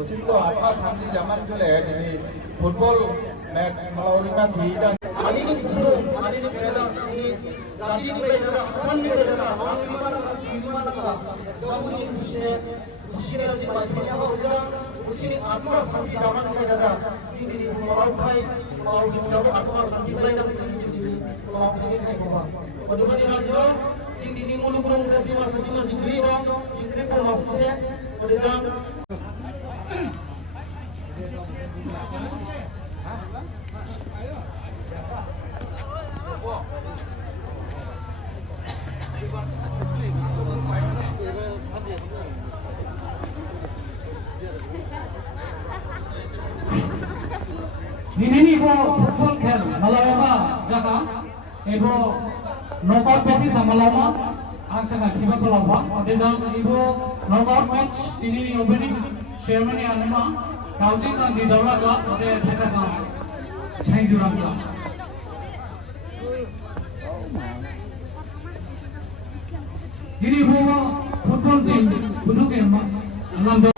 musimku apa santi zaman kele ini football match melawari tidak hari ini beda sini jadi ini beda kapan ini beda orang ini mana kan sini mana kan jauh ini busine aja makin apa udah busine apa santi zaman beda jadi ini melawai kita apa santi beda jadi ini melawai kayak apa bagaimana raja jadi ini mulu kurang tapi masih di masjid bang jadi pun masih saya udah ini ibu football खेल Malawama jaga ibu knockout basis Malawama ang sa tiba Malawama adejang ibu knockout match ini opening ceremony anima kaujing kan di daula ka ode theka ka change jura ka jadi ibu football team butuh ke alam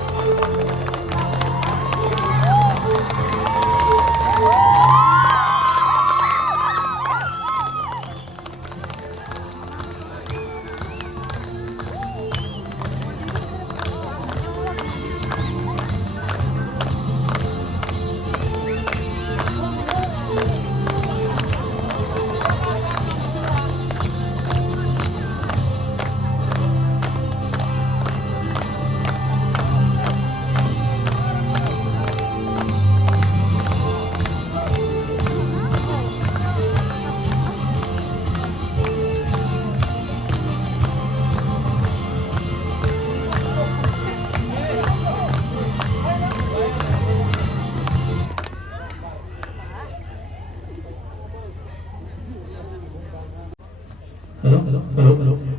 Hello.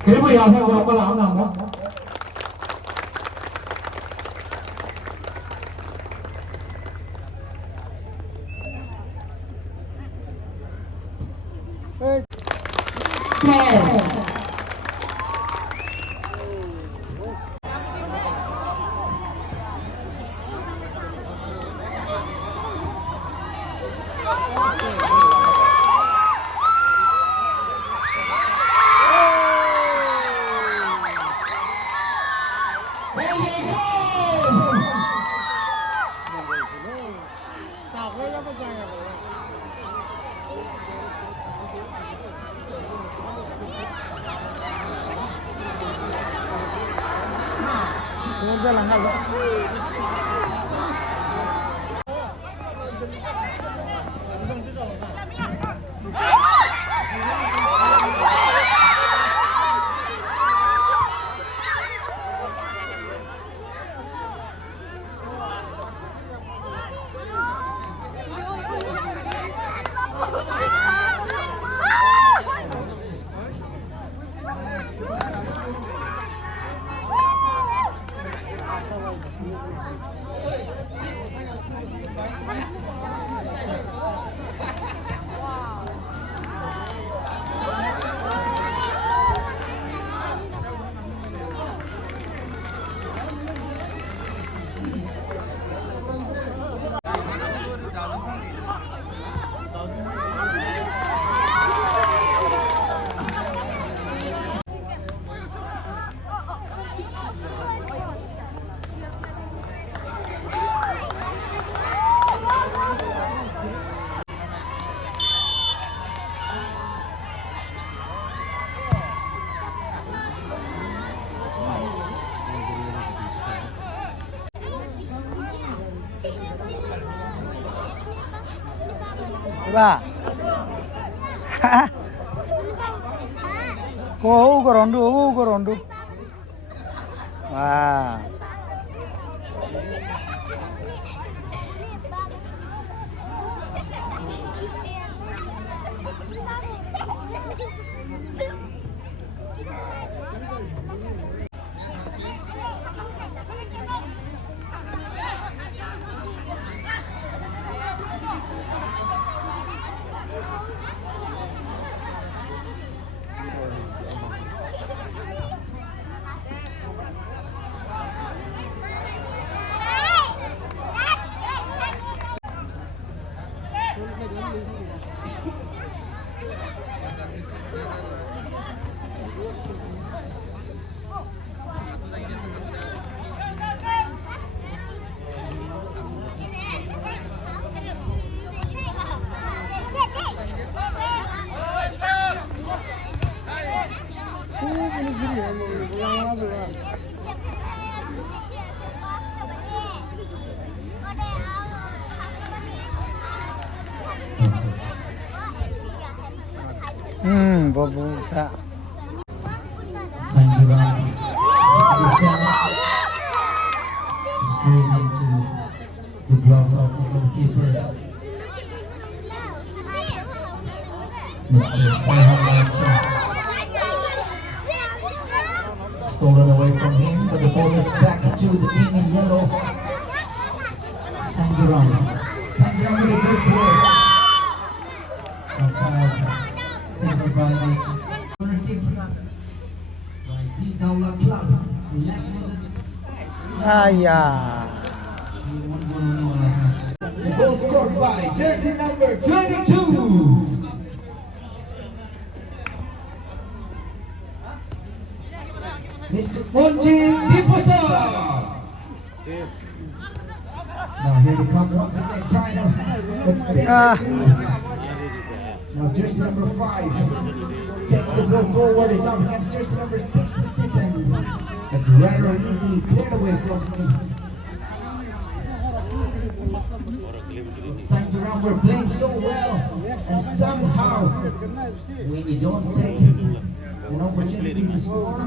Thế bây giờ phải có làm nào không? Ba, kau korondu, wah. Babu sa. Sanjuran straight into the gloves of the goalkeeper, Mr. Saihan Lacha. Stolen away from him, but the ball is back to the team in yellow. Sanjuran with a good play. Outside, saved by the corner kick by the Daula Club. The goal scored by jersey number 22. Mr. Monjin Difusa. Now here they come once again, trying to extend the lead. Now jersey number 5 takes the ball forward, is up against jersey number 66, and it's rather easily cleared away from him. Sanjuran were playing so well, and somehow when you don't take an opportunity to score,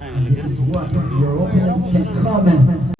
this is what your opponents can come and